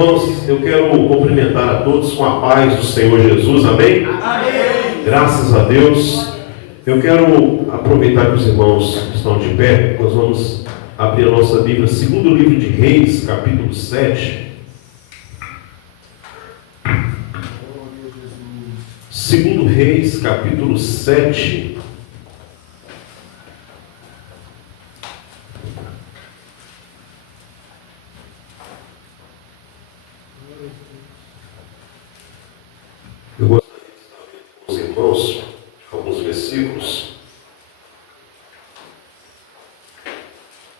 irmãos, eu quero cumprimentar a todos com a paz do Senhor Jesus, amém? Amém! Graças a Deus. Eu quero aproveitar que os irmãos estão de pé, nós vamos abrir a nossa Bíblia, segundo livro de Reis, capítulo 7. Segundo Reis, capítulo 7. Eu gostaria de estar vendo com os irmãos alguns versículos.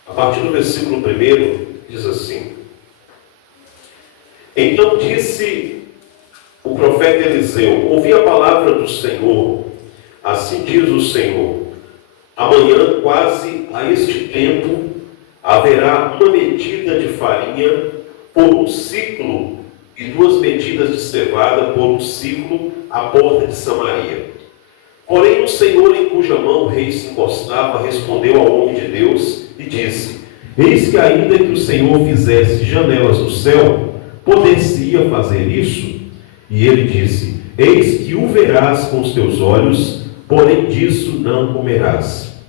A partir do versículo 1 diz assim: Então disse o profeta Eliseu: Ouvi a palavra do Senhor, assim diz o Senhor: Amanhã, quase a este tempo, haverá uma medida de farinha por um ciclo e 2 medidas de cevada por um ciclo à porta de Samaria. Porém, o Senhor, em cuja mão o rei se encostava, respondeu ao homem de Deus e disse: Eis que ainda que o Senhor fizesse janelas no céu, poder-se-ia fazer isso? E ele disse: Eis que o verás com os teus olhos, porém disso não comerás.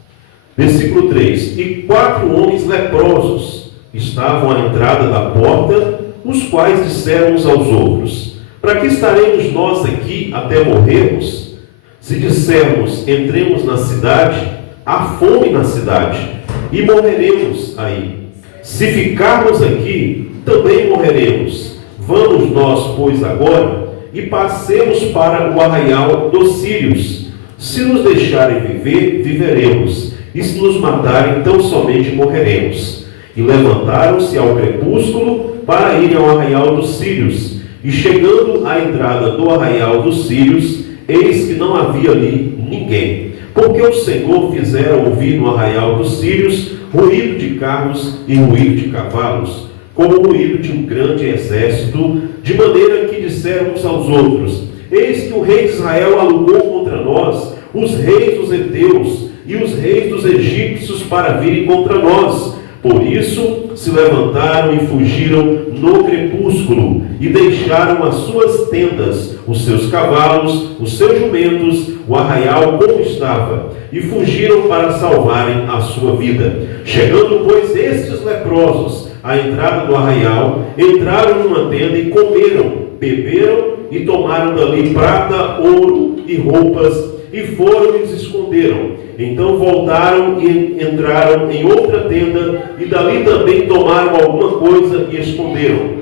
Versículo 3: E 4 homens leprosos estavam à entrada da porta, os quais disseram uns aos outros: Para que estaremos nós aqui até morrermos? Se dissermos: Entremos na cidade, há fome na cidade, e morreremos aí. Se ficarmos aqui, também morreremos. Vamos nós, pois, agora, e passemos para o arraial dos sírios. Se nos deixarem viver, viveremos, e se nos matarem, tão somente morreremos. E levantaram-se ao crepúsculo para irem ao arraial dos sírios. E chegando à entrada do arraial dos sírios, eis que não havia ali ninguém, porque o Senhor fizera ouvir no arraial dos sírios ruído de carros e ruído de cavalos, como o ruído de um grande exército, de maneira que disseram uns aos outros: Eis que o rei de Israel alugou contra nós os reis dos heteus e os reis dos egípcios para virem contra nós. Por isso se levantaram e fugiram no crepúsculo, e deixaram as suas tendas, os seus cavalos, os seus jumentos, o arraial como estava, e fugiram para salvarem a sua vida. Chegando, pois, estes leprosos à entrada do arraial, entraram numa tenda e comeram, beberam e tomaram dali prata, ouro e roupas, e foram e se esconderam. Então voltaram e entraram em outra tenda, e dali também tomaram alguma coisa e esconderam.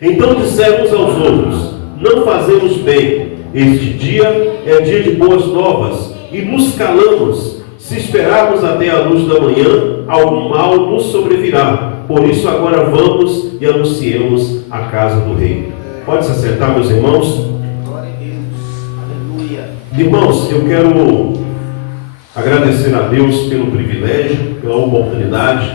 Então disseram uns aos outros: Não fazemos bem, este dia é dia de boas novas, e nos calamos. Se esperarmos até a luz da manhã, algum mal nos sobrevirá. Por isso agora vamos e anunciemos a casa do rei. Pode se assentar, meus irmãos? Glória a Deus. Aleluia. Irmãos, eu quero agradecer a Deus pelo privilégio, pela oportunidade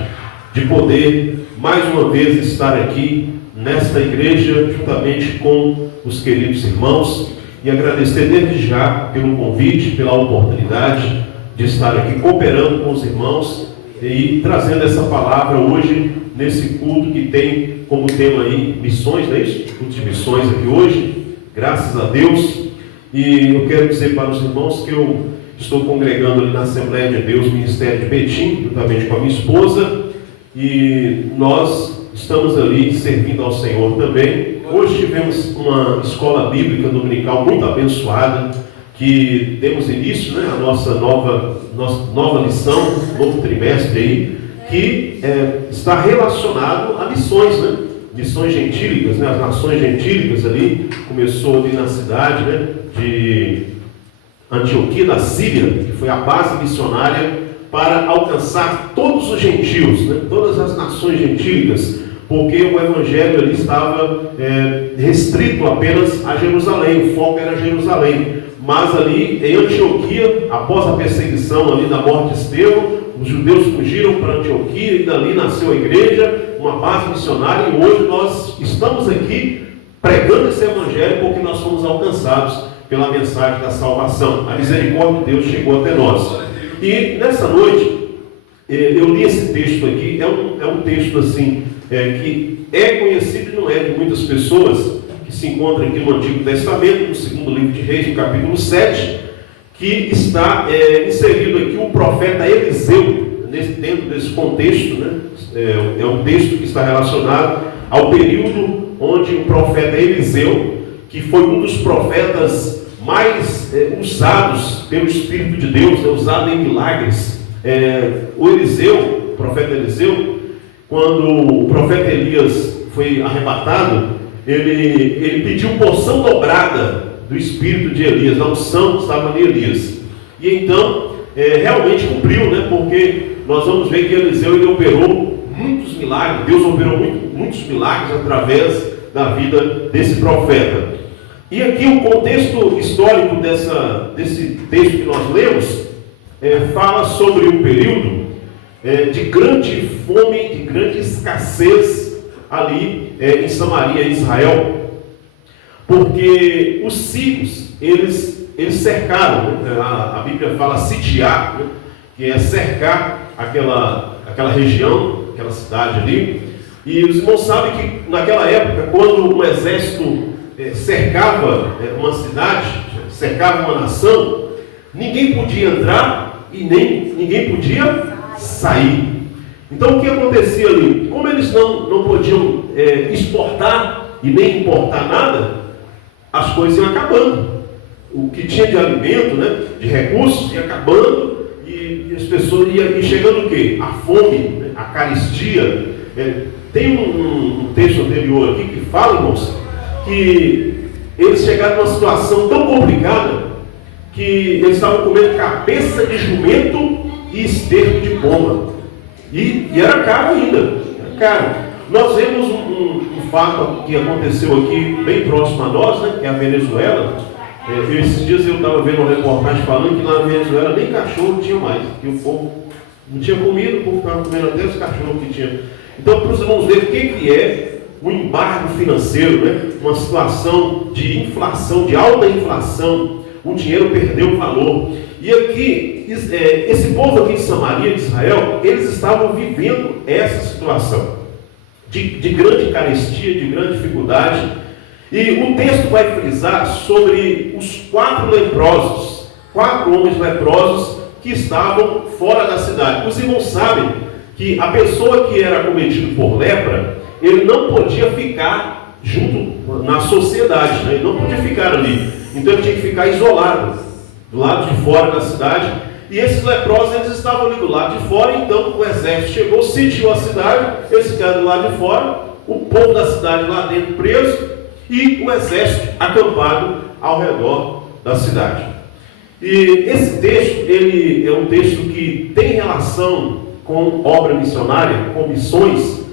de poder mais uma vez estar aqui nesta igreja juntamente com os queridos irmãos, e agradecer desde já pelo convite, pela oportunidade de estar aqui cooperando com os irmãos e trazendo essa palavra hoje nesse culto que tem como tema aí missões, não é isso? Culto de missões aqui hoje, graças a Deus. E eu quero dizer para os irmãos que eu estou congregando ali na Assembleia de Deus, Ministério de Betim, juntamente com a minha esposa, e nós estamos ali servindo ao Senhor também. Hoje tivemos uma escola bíblica dominical muito abençoada, que demos início, né, a nossa nova lição, novo trimestre aí, que está relacionado a missões, né? Missões gentílicas, né? As nações gentílicas ali, começou ali na cidade, né, de Antioquia da Síria, que foi a base missionária para alcançar todos os gentios, né? Todas as nações gentílicas, porque o evangelho ali estava restrito apenas a Jerusalém, o foco era Jerusalém. Mas ali em Antioquia, após a perseguição ali da morte de Estevão, os judeus fugiram para Antioquia e dali nasceu a igreja, uma base missionária, e hoje nós estamos aqui pregando esse evangelho porque nós fomos alcançados pela mensagem da salvação. A misericórdia de Deus chegou até nós. E nessa noite, eu li esse texto aqui, é um texto assim, que é conhecido e não é de muitas muitas pessoas, que se encontra aqui no Antigo Testamento, no segundo livro de Reis, no capítulo 7, que está inserido aqui o profeta Eliseu, dentro desse contexto, né? É um texto que está relacionado ao período onde o profeta Eliseu, que foi um dos profetas mais usados pelo Espírito de Deus, usado em milagres. O profeta Eliseu, quando o profeta Elias foi arrebatado, ele pediu porção dobrada do Espírito de Elias, a unção que estava em Elias. E então, realmente cumpriu, né? Porque nós vamos ver que Eliseu ele operou muitos milagres, Deus operou muitos milagres através da vida desse profeta. E aqui o contexto histórico desse texto que nós lemos fala sobre um período de grande fome, de grande escassez ali em Samaria, em Israel, porque os sírios, eles cercaram, né? A Bíblia fala sitiar, né? Que é cercar aquela região, aquela cidade ali. E os irmãos sabem que naquela época, quando um exército cercava uma cidade, cercava uma nação, ninguém podia entrar e nem ninguém podia sair. Então o que acontecia ali? Como eles não podiam exportar e nem importar nada, as coisas iam acabando. O que tinha de alimento, né, de recursos, ia acabando. E as pessoas iam chegando o quê? A fome, né? A carestia. Tem um texto anterior aqui que fala, irmãos, que eles chegaram numa situação tão complicada que eles estavam comendo cabeça de jumento e esterco de pomba. E era caro ainda. Era caro. Nós vemos um fato que aconteceu aqui bem próximo a nós, né, que é a Venezuela. Esses dias eu estava vendo uma reportagem falando que lá na Venezuela nem cachorro tinha mais, que o povo não tinha comida, o povo estava comendo até os cachorros que tinha. Então, para os irmãos verem o que é o embargo financeiro, né? Uma situação de inflação, de alta inflação, o dinheiro perdeu o valor. E aqui, esse povo aqui de Samaria, de Israel, eles estavam vivendo essa situação de grande carestia, de grande dificuldade. E o texto vai frisar sobre os 4 leprosos, 4 homens leprosos que estavam fora da cidade. Os irmãos sabem que a pessoa que era acometido por lepra, ele não podia ficar junto na sociedade, né? Ele não podia ficar ali. Então ele tinha que ficar isolado, do lado de fora da cidade. E esses leprosos, eles estavam ali do lado de fora. Então o exército chegou, sitiou a cidade, eles ficaram do lado de fora, o povo da cidade lá dentro preso, e o exército acampado ao redor da cidade. E esse texto, ele é um texto que tem relação com obra missionária, com missões,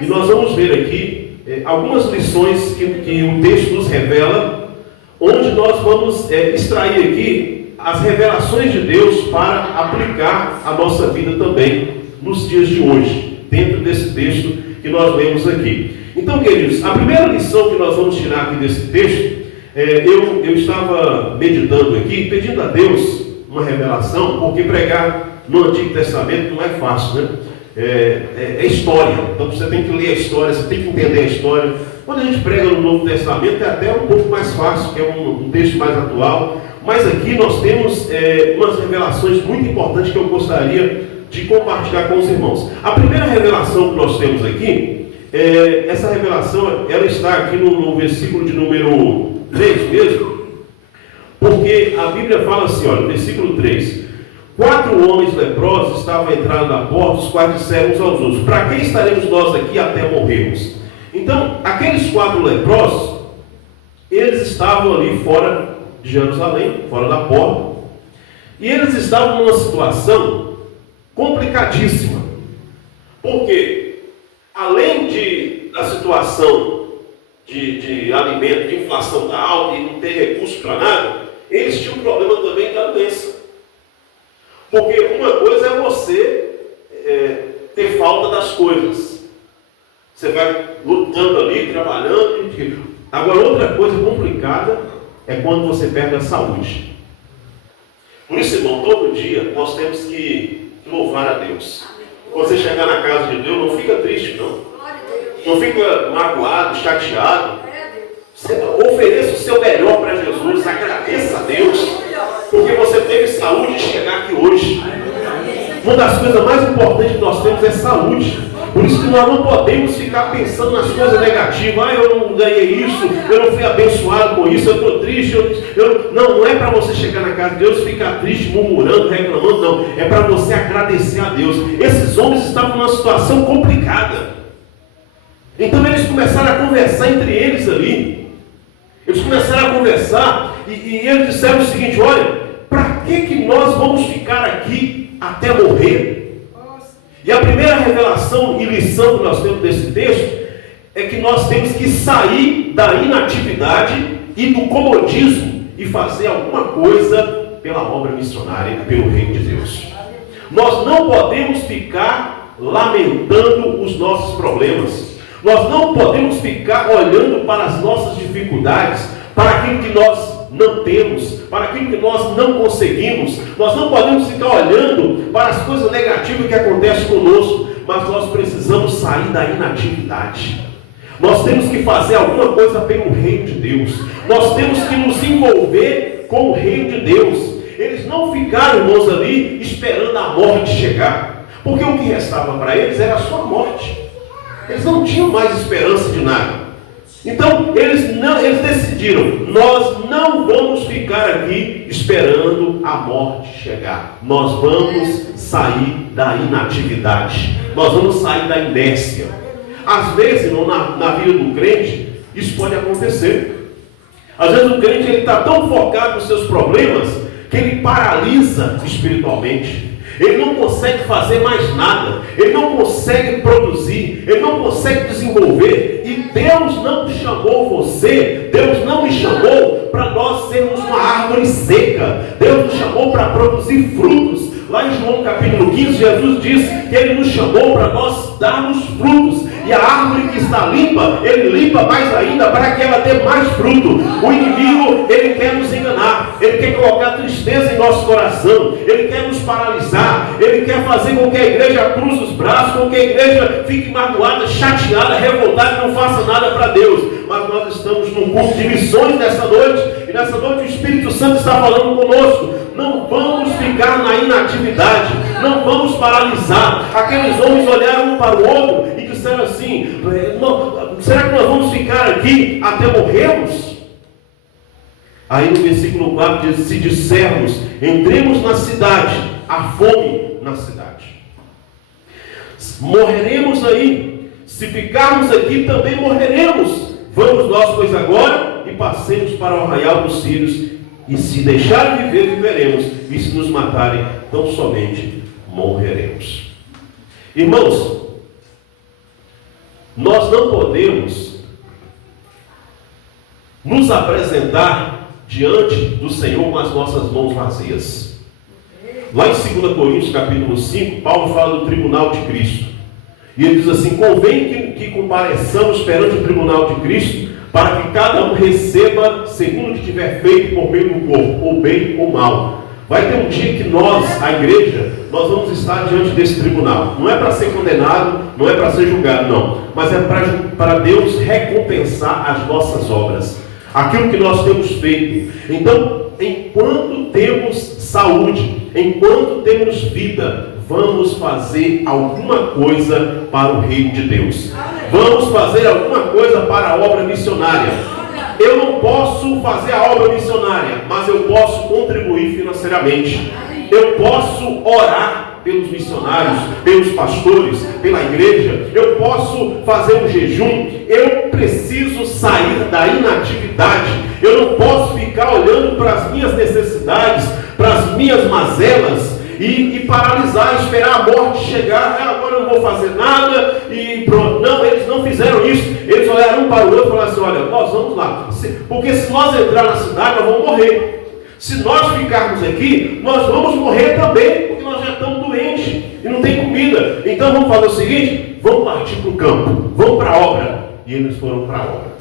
e nós vamos ver aqui algumas lições que o texto nos revela, onde nós vamos extrair aqui as revelações de Deus para aplicar a nossa vida também nos dias de hoje, dentro desse texto que nós lemos aqui. Então, queridos, a primeira lição que nós vamos tirar aqui desse texto, eu estava meditando aqui, pedindo a Deus uma revelação, porque pregar no Antigo Testamento não é fácil, né? É história, então você tem que ler a história, você tem que entender a história. Quando a gente prega no Novo Testamento é até um pouco mais fácil, que é um texto mais atual, mas aqui nós temos umas revelações muito importantes que eu gostaria de compartilhar com os irmãos. A primeira revelação que nós temos aqui, essa revelação, ela está aqui no versículo de número 3 mesmo, porque a Bíblia fala assim, olha, versículo 3: 4 homens leprosos estavam entrando na porta, os quais disseram uns aos outros: para que estaremos nós aqui até morrermos? Então, aqueles 4 leprosos, eles estavam ali fora de Jerusalém, fora da porta, e eles estavam numa situação complicadíssima, porque além da situação de alimento, de inflação da alta e não ter recurso para nada, eles tinham um problema também da doença. Porque uma coisa é você ter falta das coisas. Você vai lutando ali, trabalhando. Agora, outra coisa complicada é quando você perde a saúde. Por isso, irmão, todo dia nós temos que louvar a Deus. Quando você chegar na casa de Deus, não fica triste, não. Não fica magoado, chateado. Você ofereça o seu melhor para Jesus, agradeça a Deus, porque você teve saúde de chegar aqui hoje. Uma das coisas mais importantes que nós temos é saúde. Por isso que nós não podemos ficar pensando nas coisas negativas. Eu não ganhei isso, eu não fui abençoado com isso, eu estou triste. Não é para você chegar na casa de Deus e ficar triste, murmurando, reclamando, não. É para você agradecer a Deus. Esses homens estavam numa situação complicada. Então eles começaram a conversar entre eles ali. Eles começaram a conversar e eles disseram o seguinte: olha, para que nós vamos ficar aqui até morrer? E a primeira revelação e lição que nós temos desse texto é que nós temos que sair da inatividade e do comodismo e fazer alguma coisa pela obra missionária, pelo reino de Deus. Nós não podemos ficar lamentando os nossos problemas. Nós não podemos ficar olhando para as nossas dificuldades, para aquilo que nós não temos, para aquilo que nós não conseguimos. Nós não podemos ficar olhando para as coisas negativas que acontecem conosco, mas nós precisamos sair da inatividade. Nós temos que fazer alguma coisa pelo reino de Deus. Nós temos que nos envolver com o reino de Deus. Eles não ficaram, irmãos, ali esperando a morte chegar, porque o que restava para eles era a sua morte. Eles não tinham mais esperança de nada. Então, eles decidiram: nós não vamos ficar aqui esperando a morte chegar. Nós vamos sair da inatividade. Nós vamos sair da inércia. Às vezes, na vida do crente, isso pode acontecer. Às vezes o crente está tão focado nos seus problemas que ele paralisa espiritualmente. Ele não consegue fazer mais nada. Ele não consegue produzir. Ele não consegue desenvolver. E Deus não chamou você. Deus não me chamou para nós sermos uma árvore seca. Deus nos chamou para produzir frutos. Lá em João capítulo 15, Jesus disse que Ele nos chamou para nós darmos frutos. E a árvore que está limpa, Ele limpa mais ainda para que ela dê mais fruto. O inimigo, ele quer nos enganar. Ele quer colocar tristeza em nosso coração. Ele quer nos paralisar. Ele quer fazer com que a igreja cruze os braços, com que a igreja fique magoada, chateada, revoltada e não faça nada para Deus. Mas nós estamos num culto de missões nessa noite. E nessa noite o Espírito Santo está falando conosco. Não vamos ficar na inatividade. Não vamos paralisar. Aqueles homens olharam um para o outro e disseram assim: será que nós vamos ficar aqui até morrermos? Aí no versículo 4 diz: se dissermos, entremos na cidade, há fome na cidade. Morreremos aí. Se ficarmos aqui, também morreremos. Vamos nós, pois, agora e passemos para o arraial dos Sírios. E se deixarem viver, viveremos. E se nos matarem, tão somente morreremos. Irmãos, nós não podemos nos apresentar diante do Senhor com as nossas mãos vazias. Lá em 2 Coríntios capítulo 5, Paulo fala do tribunal de Cristo. E ele diz assim: convém que compareçamos perante o tribunal de Cristo, para que cada um receba segundo o que tiver feito por meio do corpo, ou bem ou mal. Vai ter um dia que nós, a igreja, nós vamos estar diante desse tribunal. Não é para ser condenado, não é para ser julgado, não. Mas é para Deus recompensar as nossas obras, aquilo que nós temos feito. Então, enquanto temos saúde, enquanto temos vida, vamos fazer alguma coisa para o reino de Deus. Vamos fazer alguma coisa para a obra missionária. Eu não posso fazer a obra missionária, mas eu posso contribuir financeiramente. Eu posso orar pelos missionários, pelos pastores, pela igreja. Eu posso fazer um jejum. Eu preciso sair da inatividade. Eu não posso ficar olhando para as minhas necessidades, para as minhas mazelas e paralisar, esperar a morte chegar. Agora eu não vou fazer nada e pronto. Não, eles não fizeram isso. Eles olharam um para o outro e falaram assim: olha, nós vamos lá, porque se nós entrar na cidade, nós vamos morrer. Se nós ficarmos aqui, nós vamos morrer também, porque nós já estamos doentes e não tem comida. Então vamos fazer o seguinte: vamos partir para o campo, vamos para a obra. E eles foram para a obra.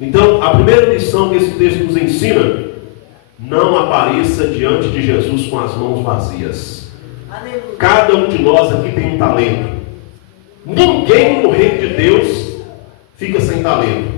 Então, a primeira lição que esse texto nos ensina: não apareça diante de Jesus com as mãos vazias. Cada um de nós aqui tem um talento. Ninguém no reino de Deus fica sem talento.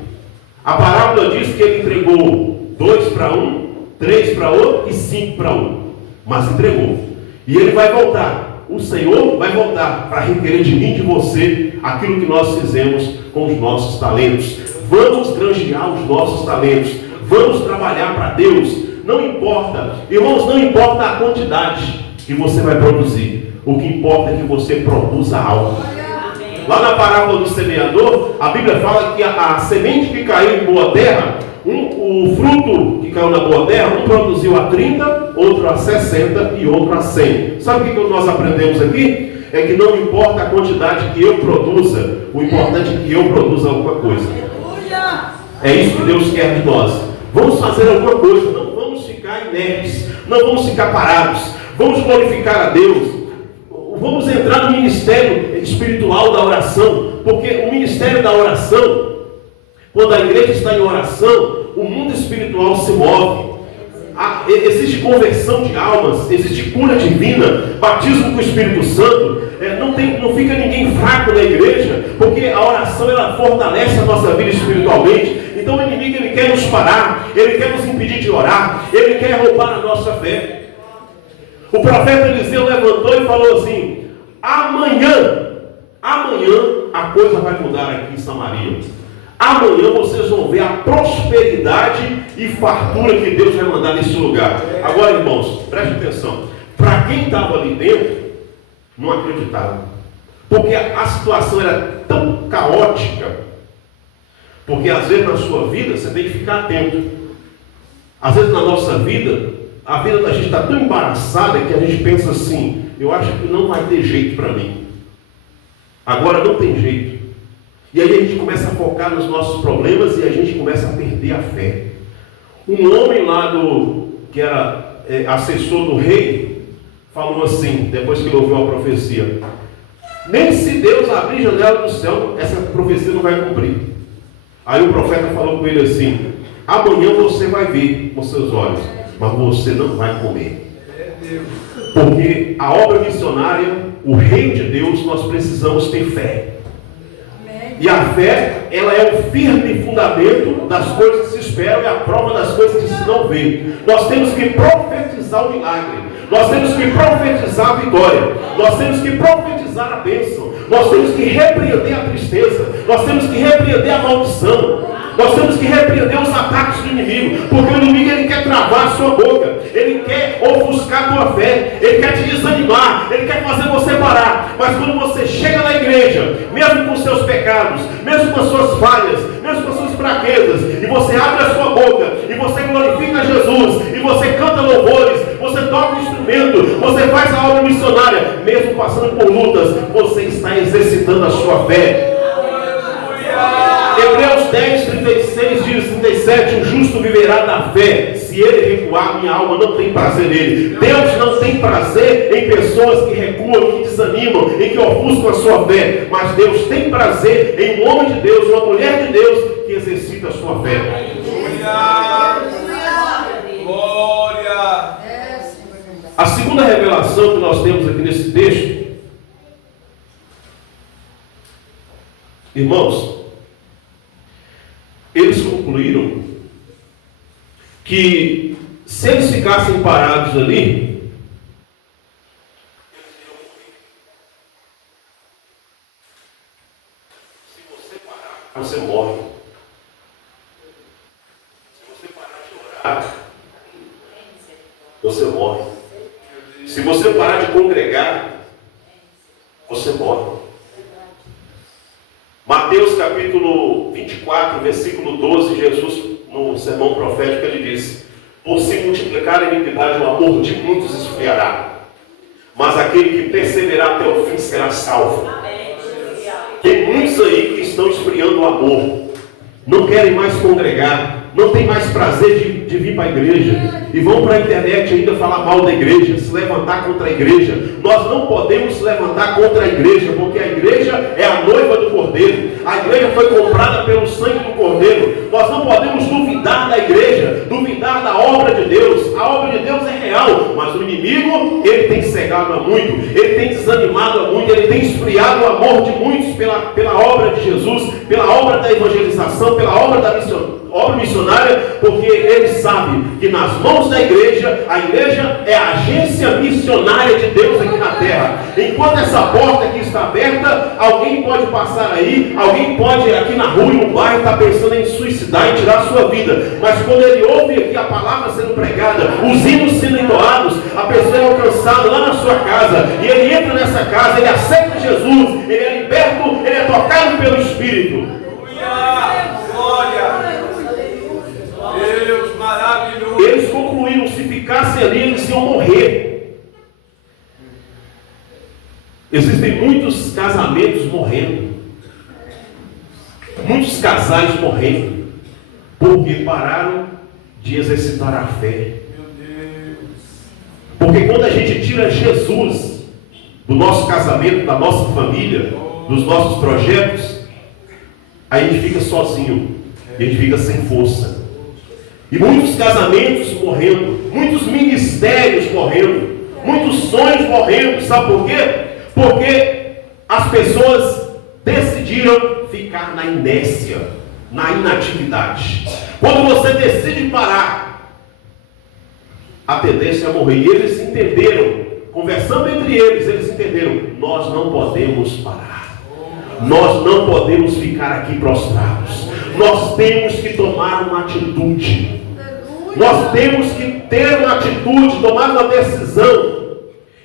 A parábola diz que ele entregou 2 para um, 3 para outro e 5 para um. Mas entregou. E ele vai voltar. O Senhor vai voltar para requerer de mim e de você aquilo que nós fizemos com os nossos talentos. Vamos granjear os nossos talentos. Vamos trabalhar para Deus. Não importa, irmãos, não importa a quantidade que você vai produzir. O que importa é que você produza algo. Lá na parábola do semeador, a Bíblia fala que a semente que caiu em boa terra, o fruto que caiu na boa terra, um produziu a 30, outro a 60 e outro a 100. Sabe o que nós aprendemos aqui? É que não importa a quantidade que eu produza, o importante é que eu produza alguma coisa. É isso que Deus quer de nós. Vamos fazer alguma coisa, não vamos ficar inertes, não vamos ficar parados, vamos glorificar a Deus. Vamos entrar no ministério espiritual da oração, porque o ministério da oração, quando a igreja está em oração, o mundo espiritual se move. Existe conversão de almas, existe cura divina, batismo com o Espírito Santo. Não fica ninguém fraco na igreja, porque a oração ela fortalece a nossa vida espiritualmente. Então o inimigo ele quer nos parar, ele quer nos impedir de orar, ele quer roubar a nossa fé. O profeta Eliseu levantou e falou assim: amanhã a coisa vai mudar aqui em Samaria. Amanhã vocês vão ver a prosperidade e fartura que Deus vai mandar nesse lugar. Agora, irmãos, preste atenção. Para quem estava ali dentro, não acreditava. Porque a situação era tão caótica. Porque às vezes na sua vida você tem que ficar atento. Às vezes na nossa vida, a vida da gente está tão embaraçada que a gente pensa assim: eu acho que não vai ter jeito para mim. Agora não tem jeito. E aí a gente começa a focar nos nossos problemas e a gente começa a perder a fé. Um homem lá que era assessor do rei, falou assim, depois que ele ouviu a profecia: nem se Deus abrir janela do céu, essa profecia não vai cumprir. Aí o profeta falou com ele assim: amanhã você vai ver com seus olhos, mas você não vai comer. Porque a obra missionária, o reino de Deus, nós precisamos ter fé. E a fé, ela é o firme fundamento das coisas que se esperam e a prova das coisas que se não vê. Nós temos que profetizar o milagre. Nós temos que profetizar a vitória. Nós temos que profetizar a bênção. Nós temos que repreender a tristeza. Nós temos que repreender a maldição. Nós temos que repreender os ataques do inimigo, porque o inimigo ele quer travar a sua boca, ele quer ofuscar a tua fé, ele quer te desanimar, ele quer fazer você parar. Mas quando você chega na igreja, mesmo com seus pecados, mesmo com as suas falhas, mesmo com as suas fraquezas, e você abre a sua boca, e você glorifica Jesus, e você canta louvores, você toca o instrumento, você faz a obra missionária, mesmo passando por lutas, você está exercitando a sua fé. Hebreus 10, 36 diz, 37, o justo viverá da fé. Se ele recuar, minha alma não tem prazer nele. Deus não tem prazer em pessoas que recuam, que desanimam, e que ofuscam a sua fé. Mas Deus tem prazer em um homem de Deus, uma mulher de Deus, que exercita a sua fé. Glória! A segunda revelação que nós temos aqui nesse texto, irmãos, eles concluíram que se eles ficassem parados ali, se você parar, você morre. Se você parar de orar, você morre. Se você parar de congregar, você morre. Mateus capítulo 24, versículo 12, Jesus, no sermão profético, ele diz: por se multiplicar a iniquidade, o amor de muitos esfriará, mas aquele que perseverar até o fim será salvo. Tem muitos aí que estão esfriando o amor, não querem mais congregar, não tem mais prazer de vir para a igreja, e vão para a internet ainda falar mal da igreja, se levantar contra a igreja. Nós não podemos se levantar contra a igreja, porque a igreja é a noiva do Cordeiro, a igreja foi comprada pelo sangue do Cordeiro. Nós não podemos duvidar da igreja, duvidar da obra de Deus. A obra de Deus é real, mas o inimigo, ele tem cegado chegado a muito, ele tem desanimado a muito, ele tem esfriado o amor de muitos pela obra de Jesus, pela obra da evangelização, pela obra da obra missionária, porque ele sabe que nas mãos da igreja, a igreja é a agência missionária de Deus aqui na terra. Enquanto essa porta aqui está aberta, alguém pode passar aí, alguém pode aqui na rua e no bairro estar pensando em suicidar e tirar a sua vida, mas quando ele ouve aqui a palavra sendo pregada, os hinos sendo entoados, a pessoa é alcançada lá na sua casa, e ele entra nessa casa, ele aceita Jesus, ele é liberto, ele é tocado pelo Espírito. Glória! Deus maravilhoso! Eles concluíram, se ficassem ali, eles iam morrer. Existem muitos casamentos morrendo, muitos casais morrendo, porque pararam de exercitar a fé. Porque quando a gente tira Jesus do nosso casamento, da nossa família, dos nossos projetos, a gente fica sozinho, a gente fica sem força. E muitos casamentos morrendo, muitos ministérios morrendo, muitos sonhos morrendo. Sabe por quê? Porque as pessoas decidiram ficar na inércia, na inatividade. Quando você decide parar, a tendência é morrer. E eles entenderam, conversando entre eles entenderam, nós não podemos parar. Nós não podemos ficar aqui prostrados. Nós temos que tomar uma atitude. Nós temos que ter uma atitude, tomar uma decisão.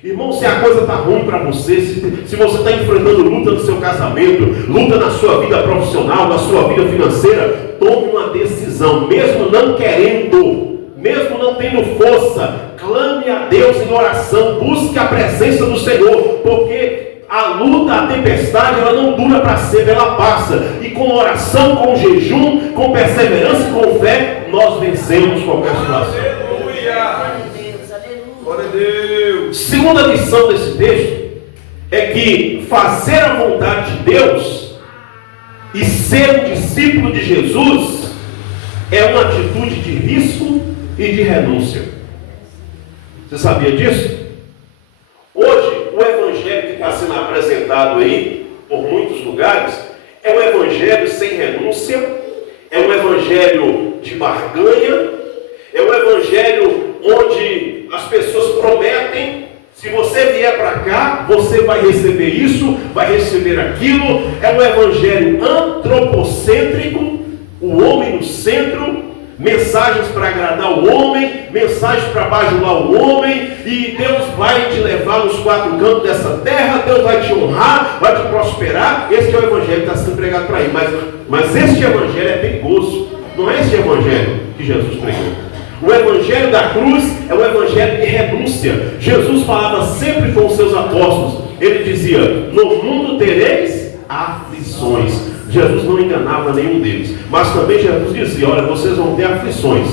Irmão, se a coisa está ruim para você, se você está enfrentando luta no seu casamento, luta na sua vida profissional, na sua vida financeira, tome uma decisão, mesmo não querendo, mesmo não tendo força, clame a Deus em oração, busque a presença do Senhor, porque a luta, a tempestade, ela não dura para sempre, ela passa. E com oração, com jejum, com perseverança e com fé, nós vencemos qualquer situação. Aleluia! Glória a Deus! Segunda lição desse texto é que fazer a vontade de Deus e ser um discípulo de Jesus é uma atitude de risco e de renúncia. Você sabia disso? Hoje, o evangelho que está sendo apresentado aí, por muitos lugares, é um evangelho sem renúncia, é um evangelho de barganha, é um evangelho onde as pessoas prometem, se você vier para cá, você vai receber isso, vai receber aquilo. É um evangelho antropocêntrico, o homem no centro, mensagens para agradar o homem, mensagens para bajular o homem, e Deus vai te levar nos quatro cantos dessa terra, Deus vai te honrar, vai te prosperar. Esse é o evangelho que está sendo pregado para aí, mas este evangelho é perigoso, não é esse evangelho que Jesus pregou. O evangelho da cruz é o evangelho de renúncia. Jesus falava sempre com os seus apóstolos, ele dizia, no mundo tereis aflições. Jesus não enganava nenhum deles, mas também Jesus dizia, olha, vocês vão ter aflições,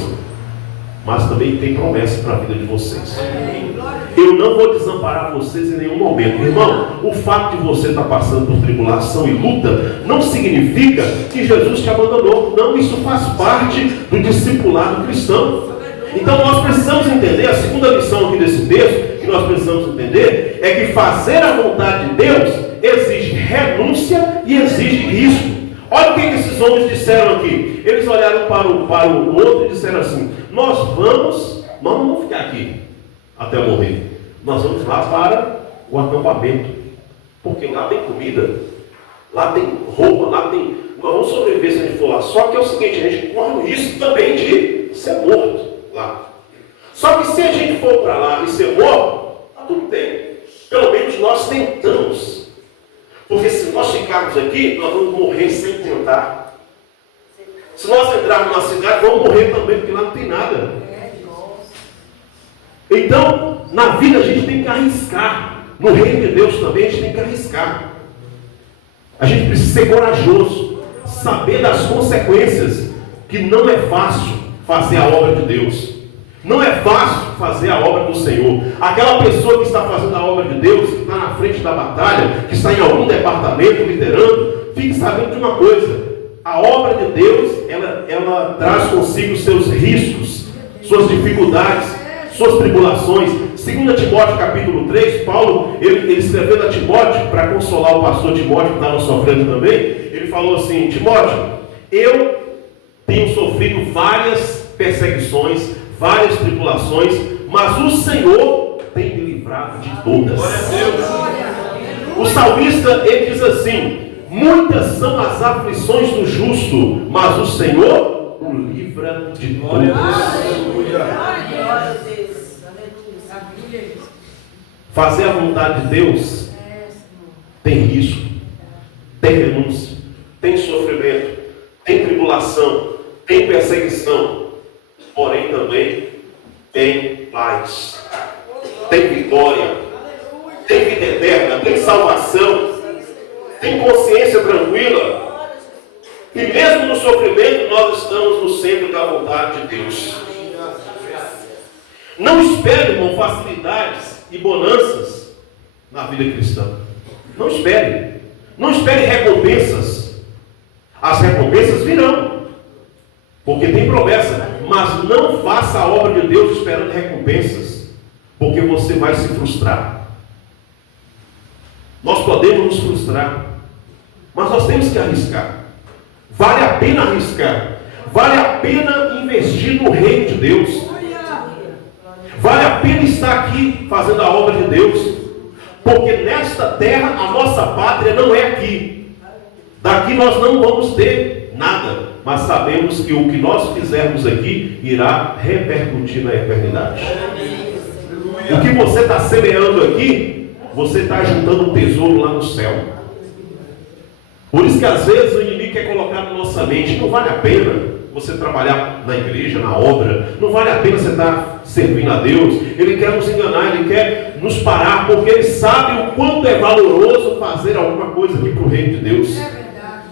mas também tem promessa para a vida de vocês. Eu não vou desamparar vocês em nenhum momento. Irmão, o fato de você estar passando por tribulação e luta não significa que Jesus te abandonou. Não, isso faz parte do discipulado cristão. Então nós precisamos entender, a segunda lição aqui desse texto, que nós precisamos entender, é que fazer a vontade de Deus exige renúncia e exige risco. Olha o que esses homens disseram aqui. Eles olharam para o outro e disseram assim, nós não vamos ficar aqui até morrer. Nós vamos lá para o acampamento, porque lá tem comida, lá tem roupa, lá tem... Nós vamos sobreviver se a gente for lá. Só que é o seguinte, a gente corre o risco também de ser morto lá. Só que se a gente for para lá e ser morto, tá tudo bem. Pelo menos nós tentamos. Porque se nós ficarmos aqui, nós vamos morrer sem tentar. Se nós entrarmos na cidade, vamos morrer também, porque lá não tem nada. Então, na vida a gente tem que arriscar. No reino de Deus também a gente tem que arriscar. A gente precisa ser corajoso, saber das consequências, que não é fácil fazer a obra de Deus. Não é fácil fazer a obra do Senhor. Aquela pessoa que está fazendo a obra de Deus, que está na frente da batalha, que está em algum departamento liderando, fique sabendo de uma coisa: a obra de Deus, ela traz consigo seus riscos, suas dificuldades, suas tribulações. 2 Timóteo capítulo 3, Paulo, ele escrevendo a Timóteo, para consolar o pastor Timóteo, que estava sofrendo também, ele falou assim: Timóteo, eu tenho sofrido várias perseguições, várias tribulações, mas o Senhor tem me livrado de todas. O salmista, ele diz assim: muitas são as aflições do justo, mas o Senhor o livra de todas. Fazer a vontade de Deus tem risco, tem renúncia, tem sofrimento, tem tribulação, tem perseguição, porém também tem paz, tem vitória, tem vida eterna, tem salvação, tem consciência tranquila. E mesmo no sofrimento nós estamos no centro da vontade de Deus. Não espere, irmão, facilidades e bonanças na vida cristã. Não espere. Não espere recompensas. As recompensas virão, porque tem promessa. Mas não faça a obra de Deus esperando recompensas, porque você vai se frustrar. Nós podemos nos frustrar, mas nós temos que arriscar. Vale a pena arriscar. Vale a pena investir no reino de Deus. Vale a pena estar aqui fazendo a obra de Deus, porque nesta terra a nossa pátria não é aqui. Daqui nós não vamos ter nada, mas sabemos que o que nós fizermos aqui irá repercutir na eternidade. O que você está semeando aqui, você está juntando um tesouro lá no céu. Por isso que às vezes o inimigo quer colocar na nossa mente: não vale a pena você trabalhar na igreja, na obra, não vale a pena você estar servindo a Deus. Ele quer nos enganar, ele quer nos parar, porque ele sabe o quanto é valoroso fazer alguma coisa aqui para o reino de Deus. É verdade.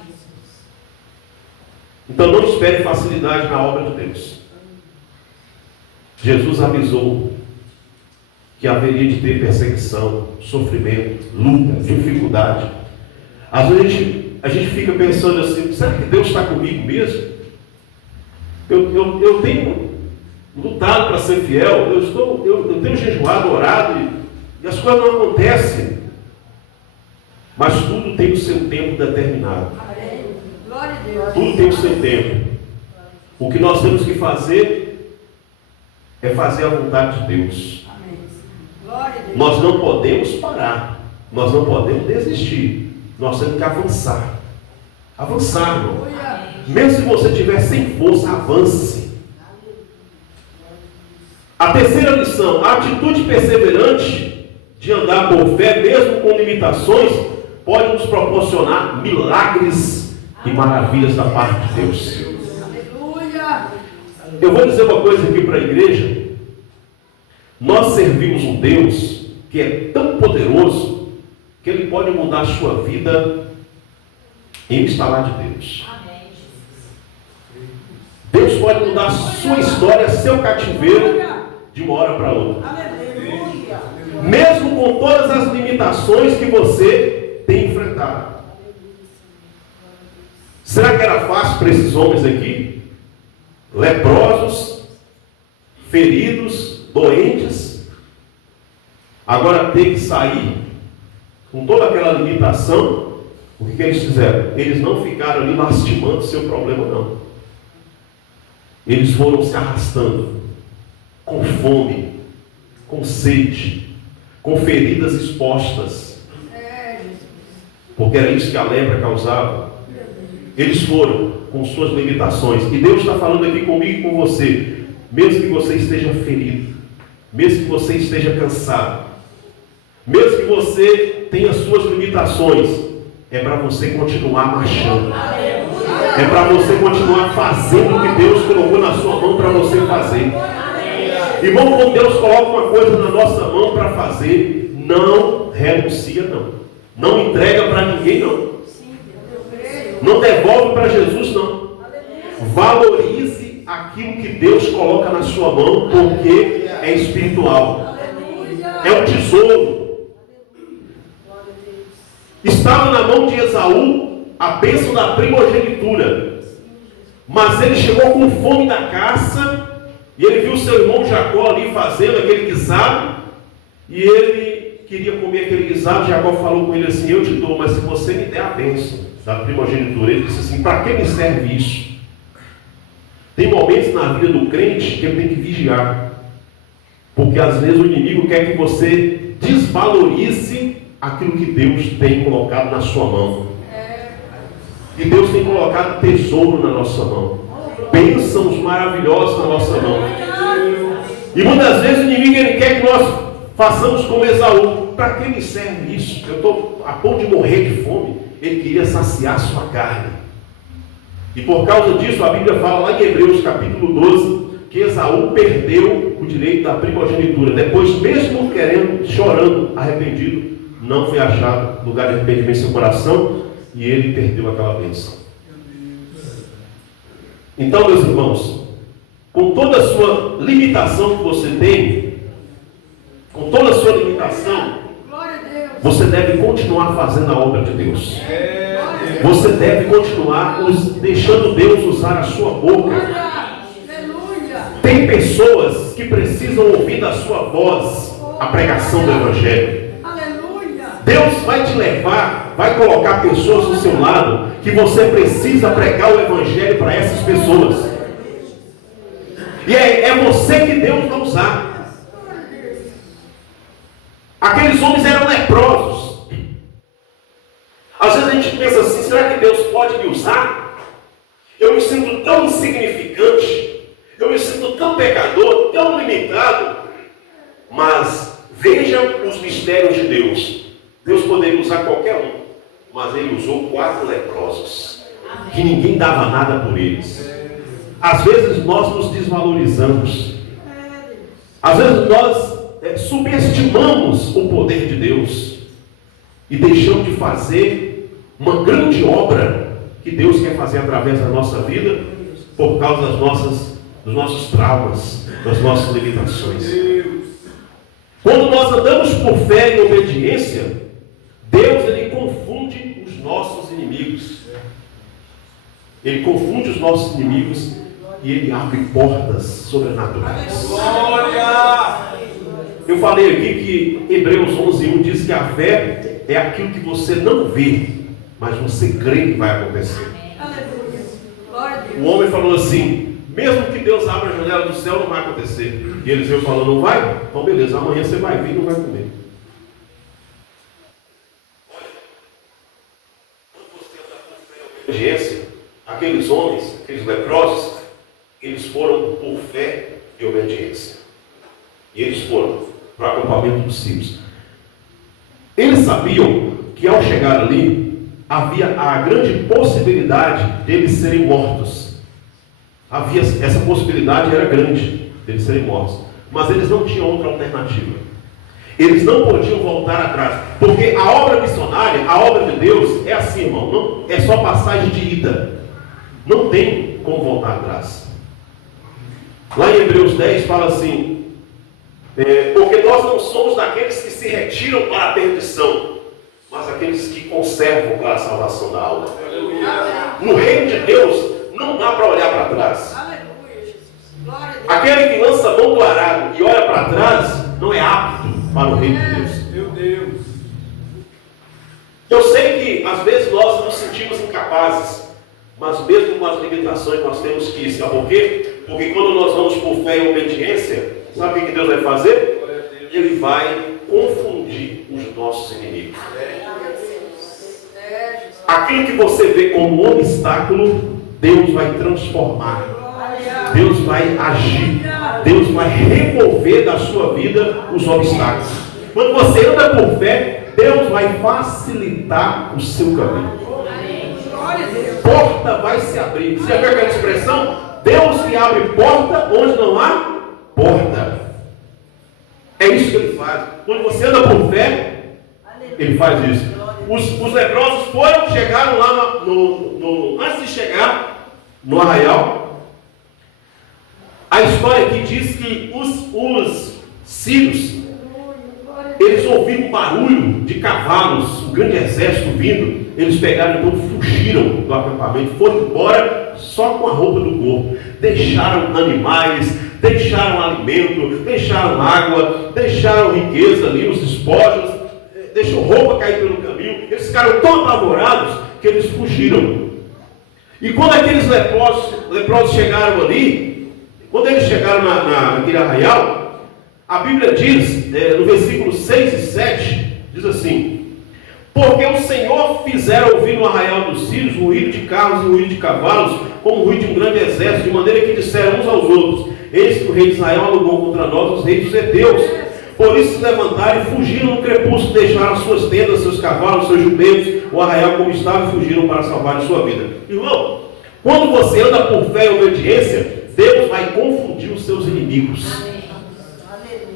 Então não espere facilidade na obra de Deus. Jesus avisou que haveria de ter perseguição, sofrimento, luta, dificuldade. Às vezes a gente fica pensando assim: será que Deus está comigo mesmo? Eu tenho lutado para ser fiel, eu tenho jejuado, orado, e as coisas não acontecem. Mas tudo tem o seu tempo determinado. Glória a Deus. Tudo tem o seu tempo. O que nós temos que fazer é fazer a vontade de Deus. Glória a Deus. Nós não podemos parar, nós não podemos desistir, nós temos que avançar. Avançar, irmão. Mesmo se você estiver sem força, avance. A terceira lição: a atitude perseverante de andar por fé, mesmo com limitações, pode nos proporcionar milagres e maravilhas da parte de Deus. Aleluia. Eu vou dizer uma coisa aqui para a igreja: nós servimos um Deus que é tão poderoso que Ele pode mudar a sua vida em um estalar de Deus. Deus pode mudar a sua história, seu cativeiro, de uma hora para outra. Aleluia. Mesmo com todas as limitações que você tem enfrentado. Será que era fácil para esses homens aqui? Leprosos, feridos, doentes, agora ter que sair com toda aquela limitação. O que eles fizeram? Eles não ficaram ali lastimando seu problema, não. Eles foram se arrastando, com fome, com sede, com feridas expostas, porque era isso que a lepra causava. Eles foram com suas limitações, e Deus está falando aqui comigo e com você. Mesmo que você esteja ferido, mesmo que você esteja cansado, mesmo que você tenha suas limitações, é para você continuar marchando. É para você continuar fazendo o que Deus colocou na sua mão para você fazer. Irmão, quando Deus coloca uma coisa na nossa mão para fazer, não renuncia, não. Não entrega para ninguém, não. Não devolve para Jesus, não. Valorize aquilo que Deus coloca na sua mão, porque é espiritual. É um tesouro. Estava na mão de Esaú a bênção da primogenitura, mas ele chegou com fome da caça, e ele viu seu irmão Jacó ali fazendo aquele guisado, E ele queria comer aquele guisado. Jacó falou com ele assim: eu te dou, mas se você me der a bênção da primogenitura. Ele disse assim: para que me serve isso? Tem momentos na vida do crente que ele tem que vigiar, porque às vezes o inimigo quer que você desvalorize aquilo que Deus tem colocado na sua mão. E Deus tem colocado tesouro na nossa mão, bênçãos maravilhosas na nossa mão. E muitas vezes o inimigo ele quer que nós façamos como Esaú. Para que me serve isso? Eu estou a ponto de morrer de fome. Ele queria saciar a sua carne. E por causa disso a Bíblia fala lá em Hebreus capítulo 12 que Esaú perdeu o direito da primogenitura. Depois, mesmo querendo, chorando, arrependido, não foi achado lugar de arrependimento em seu coração e ele perdeu aquela bênção. Então, meus irmãos, com toda a sua limitação que você tem, com toda a sua limitação, você deve continuar fazendo a obra de Deus. Você deve continuar deixando Deus usar a sua boca. Tem pessoas que precisam ouvir da sua voz a pregação do Evangelho. Deus vai te levar, vai colocar pessoas do seu lado que você precisa pregar o Evangelho para essas pessoas. E é você que Deus vai usar. Aqueles homens eram leprosos. Às vezes a gente pensa assim: será que Deus pode me usar? Eu me sinto tão insignificante, eu me sinto tão pecador, tão limitado. Mas veja os mistérios de Deus. Deus poderia usar qualquer um, mas Ele usou 4 leprosos, que ninguém dava nada por eles. Às vezes nós nos desvalorizamos. Às vezes nós subestimamos o poder de Deus e deixamos de fazer uma grande obra que Deus quer fazer através da nossa vida por causa dos nossos traumas, das nossas limitações. Quando nós andamos por fé e obediência, Deus ele confunde os nossos inimigos. Ele confunde os nossos inimigos e Ele abre portas sobrenaturais. Glória! Eu falei aqui que Hebreus 11:1 diz que a fé é aquilo que você não vê, mas você crê que vai acontecer. O homem falou assim: mesmo que Deus abra a janela do céu, não vai acontecer. E Eliseu falou: não vai? Então beleza, amanhã você vai vir e não vai comer. Aqueles homens, aqueles leprosos, eles foram por fé e obediência. E eles foram para o acampamento dos sírios. Eles sabiam que ao chegar ali, havia a grande possibilidade deles serem mortos. Essa possibilidade era grande deles serem mortos. Mas eles não tinham outra alternativa. Eles não podiam voltar atrás. Porque a obra missionária, a obra de Deus, é assim, irmão. Não, é só passagem de ida. Não tem como voltar atrás. Lá em Hebreus 10 fala assim: porque nós não somos daqueles que se retiram para a perdição, mas aqueles que conservam para a salvação da alma. No reino de Deus não dá para olhar para trás. Aquele que lança a mão do arado e olha para trás não é apto para o reino de Deus. Meu Deus. Eu sei que às vezes nós nos sentimos incapazes, mas mesmo com as limitações nós temos que ir. Sabe por quê? Porque quando nós vamos por fé e obediência, sabe o que Deus vai fazer? Ele vai confundir os nossos inimigos. Aquilo que você vê como um obstáculo, Deus vai transformar. Deus vai agir. Deus vai remover da sua vida os obstáculos. Quando você anda por fé, Deus vai facilitar o seu caminho. Porta vai se abrir. Você já viu aquela expressão? Deus que abre porta onde não há porta. É isso que Ele faz. Quando você anda por fé, Ele faz isso. Os leprosos chegaram lá antes de chegar no arraial. A história aqui diz que os sírios, eles ouviram um barulho de cavalos, um grande exército vindo. Eles pegaram, então fugiram do acampamento, foram embora só com a roupa do corpo. Deixaram animais, deixaram alimento, deixaram água, deixaram riqueza ali, os despojos, deixou roupa cair pelo caminho. Eles ficaram tão apavorados que eles fugiram. E quando aqueles leprosos chegaram ali, quando eles chegaram naquele arraial, a Bíblia diz, no versículo 6 e 7, diz assim: porque o Senhor fizera ouvir no arraial dos sírios o ruído de carros e o ruído de cavalos, como o ruído de um grande exército, de maneira que disseram uns aos outros: eis que o rei de Israel alugou contra nós os reis dos heteus. Por isso se levantaram e fugiram no crepúsculo, deixaram suas tendas, seus cavalos, seus jumentos, o arraial como estava, e fugiram para salvar a sua vida. Irmão, quando você anda por fé e obediência, Deus vai confundir os seus inimigos.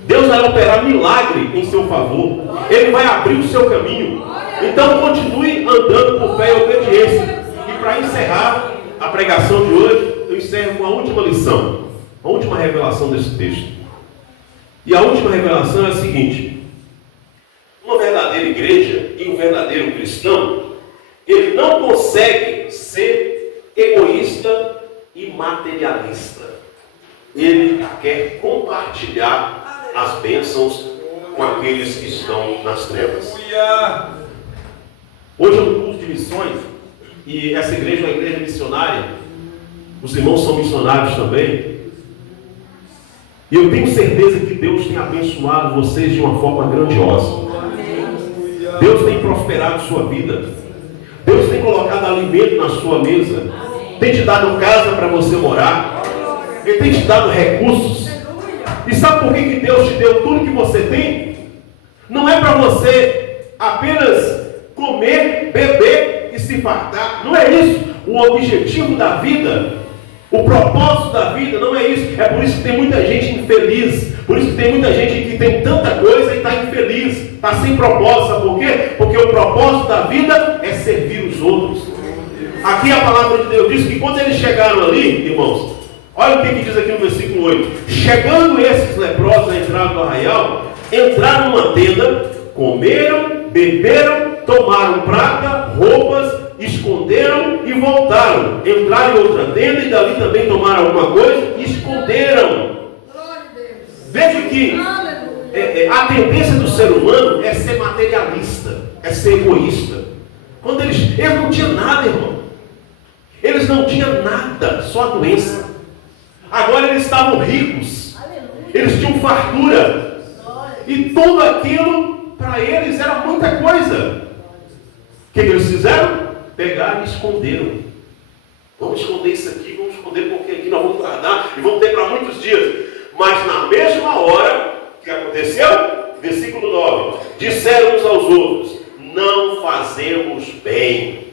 Deus vai operar milagre em seu favor. Ele vai abrir o seu caminho. Então continue andando por fé e obediência. E para encerrar a pregação de hoje, eu encerro com a última lição, a última revelação desse texto. E a última revelação é a seguinte: uma verdadeira igreja e um verdadeiro cristão, ele não consegue ser egoísta e materialista. Ele quer compartilhar as bênçãos com aqueles que estão nas trevas. Hoje é um curso de missões, e essa igreja é uma igreja missionária. Os irmãos são missionários também. E eu tenho certeza que Deus tem abençoado vocês de uma forma grandiosa. Deus tem prosperado sua vida. Deus tem colocado alimento na sua mesa. Tem te dado casa para você morar. Ele tem te dado recursos. E sabe por que Deus te deu tudo que você tem? Não é para você apenas comer, beber e se fartar. Não é isso. O objetivo da vida, o propósito da vida não é isso. É por isso que tem muita gente infeliz. Por isso que tem muita gente que tem tanta coisa e está infeliz. Está sem propósito. Sabe por quê? Porque o propósito da vida é servir os outros. Aqui a palavra de Deus diz que quando eles chegaram ali, irmãos, olha o que diz aqui no versículo 8. Chegando esses leprosos à entrada do arraial, entraram numa tenda, comeram, beberam, tomaram prata, roupas, esconderam e voltaram. Entraram em outra tenda e dali também tomaram alguma coisa e esconderam. Veja que a tendência do ser humano é ser materialista, é ser egoísta. Quando eles não tinham nada, irmão. Eles não tinham nada, só a doença. Agora eles estavam ricos. Eles tinham fartura. E tudo aquilo para eles era muita coisa. O que eles fizeram? Pegaram e esconderam. Vamos esconder isso aqui, vamos esconder porque aqui nós vamos guardar e vamos ter para muitos dias. Mas na mesma hora, o que aconteceu? Versículo 9. Disseram uns aos outros: não fazemos bem.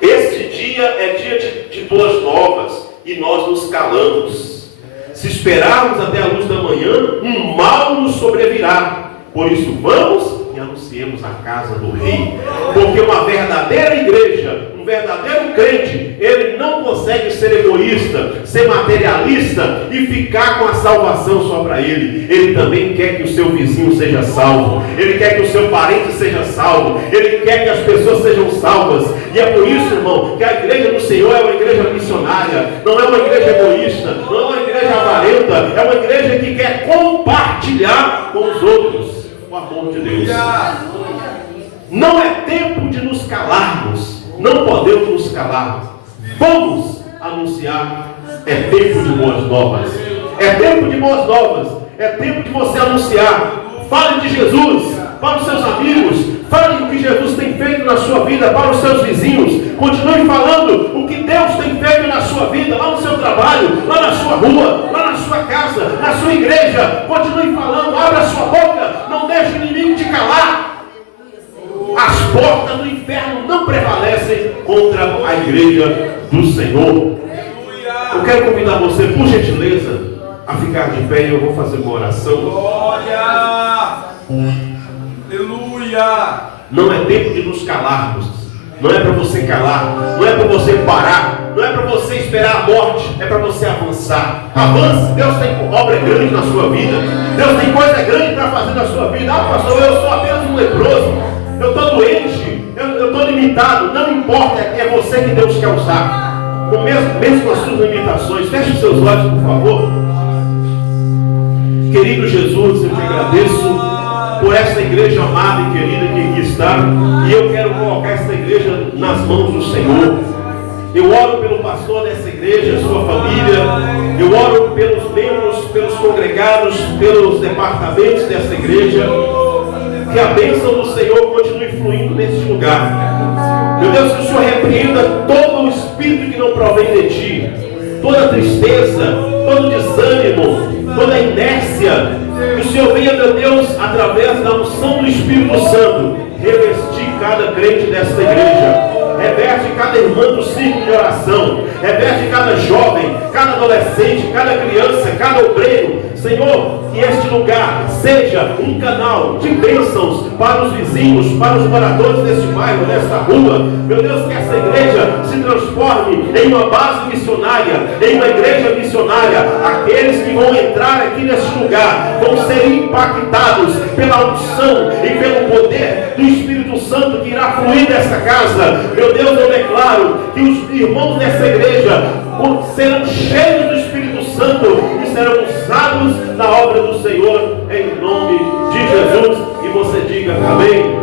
Este dia é dia de boas novas e nós nos calamos. Se esperarmos até a luz da manhã, um mal nos sobrevirá. Por isso vamos e anunciemos a casa do rei. Porque uma verdadeira igreja, um verdadeiro crente, ele não consegue ser egoísta, ser materialista e ficar com a salvação só para ele. Ele também quer que o seu vizinho seja salvo. Ele quer que o seu parente seja salvo. Ele quer que as pessoas sejam salvas. E é por isso, irmão, que a igreja do Senhor é uma igreja missionária. Não é uma igreja egoísta, não é uma igreja avarenta. É uma igreja que quer compartilhar com os outros o amor de Deus. Não é tempo de nos calarmos. Não podemos nos calar. Vamos anunciar. É tempo de boas novas. É tempo de boas novas. É tempo de você anunciar. Fale de Jesus para os seus amigos. Fale o que Jesus tem feito na sua vida para os seus vizinhos. Continue falando o que Deus tem feito na sua vida, lá no seu trabalho, lá na sua rua, lá na sua casa, na sua igreja. Continue falando, abra a sua boca, não deixe o inimigo te calar. As portas do inferno não prevalecem contra a igreja do Senhor. Eu quero convidar você, por gentileza, a ficar de pé e eu vou fazer uma oração. Glória! Aleluia! Não é tempo de nos calarmos. Não é para você calar. Não é para você parar. Não é para você esperar a morte. É para você avançar. Avance. Deus tem obra grande na sua vida. Deus tem coisa grande para fazer na sua vida. Ah, pastor, eu sou apenas um leproso. Eu estou doente. Eu estou limitado. Não importa. É você que Deus quer usar. mesmo com as suas limitações. Feche os seus olhos, por favor. Querido Jesus, eu te agradeço por essa igreja amada e querida que aqui está. E eu quero colocar essa igreja nas mãos do Senhor. Eu oro pelo pastor dessa igreja, sua família. Eu oro pelos membros, pelos congregados, pelos departamentos dessa igreja. Que a bênção do Senhor continue fluindo neste lugar. Meu Deus, que o Senhor repreenda todo o espírito que não provém de Ti, toda tristeza, todo desânimo, toda inércia. Que o Senhor venha, meu Deus, através da unção do Espírito Santo, revestir cada crente desta igreja. Reverte cada irmã do círculo de oração. Reverte cada jovem, cada adolescente, cada criança, cada obreiro. Senhor, que este lugar seja um canal de bênçãos para os vizinhos, para os moradores deste bairro, desta rua. Meu Deus, que essa igreja se transforme em uma base missionária, em uma igreja missionária. Aqueles que vão entrar aqui neste lugar vão ser impactados pela unção e pelo poder do Espírito Santo que irá fluir dessa casa. Meu Deus, eu declaro que os irmãos dessa igreja serão cheios do Espírito Santo e serão usados na obra do Senhor, em nome de Jesus. E você diga amém.